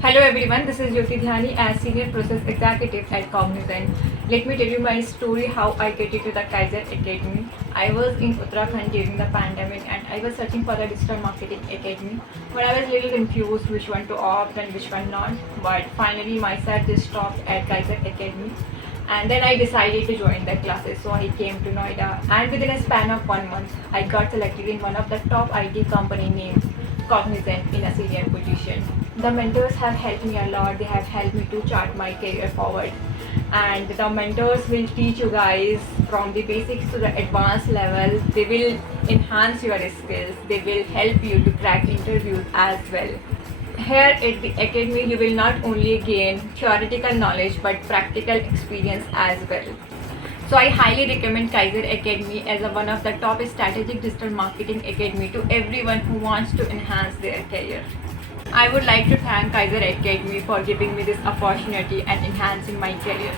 Hello everyone, this is Jyoti Dhyani as Senior Process Executive at Cognizant. Let me tell you my story how I get into the Kaiser Academy. I was in Uttarakhand during the pandemic and I was searching for the digital marketing academy, but I was a little confused which one to opt and which one not. But finally my search just stopped at Kaiser Academy, and then I decided to join the classes. So I came to Noida, and within a span of 1 month I got selected in one of the top IT company named Cognizant in a senior position. The mentors have helped me a lot. They have helped me to chart my career forward, and the mentors will teach you guys from the basics to the advanced level. They will enhance your skills. They will help you to crack interviews as well. Here at the academy, you will not only gain theoretical knowledge but practical experience as well. So I highly recommend Kaiser Academy as one of the top strategic digital marketing academy to everyone who wants to enhance their career. I would like to thank Kaiser Academy for giving me this opportunity and enhancing my career.